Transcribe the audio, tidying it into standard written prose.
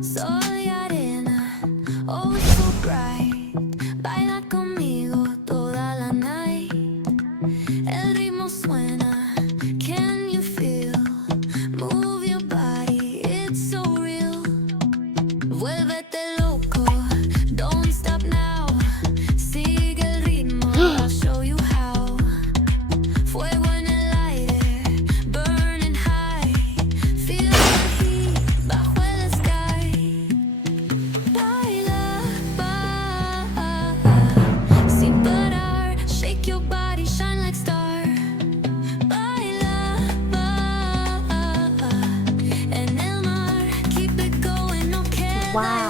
Soy arena, oh it's so bright. Baila conmigo toda la night. El ritmo suena, can you feel? Move your body, it's so real. Vuélvete loco, don't stop now. Sigue el ritmo, I'll show you how. Fuego en el aire, burning high. Feel the heat bajo el sky. Baila, sin parar. Shake your body, shine like star. Baila, en el mar. Keep it going, no queda. Wow.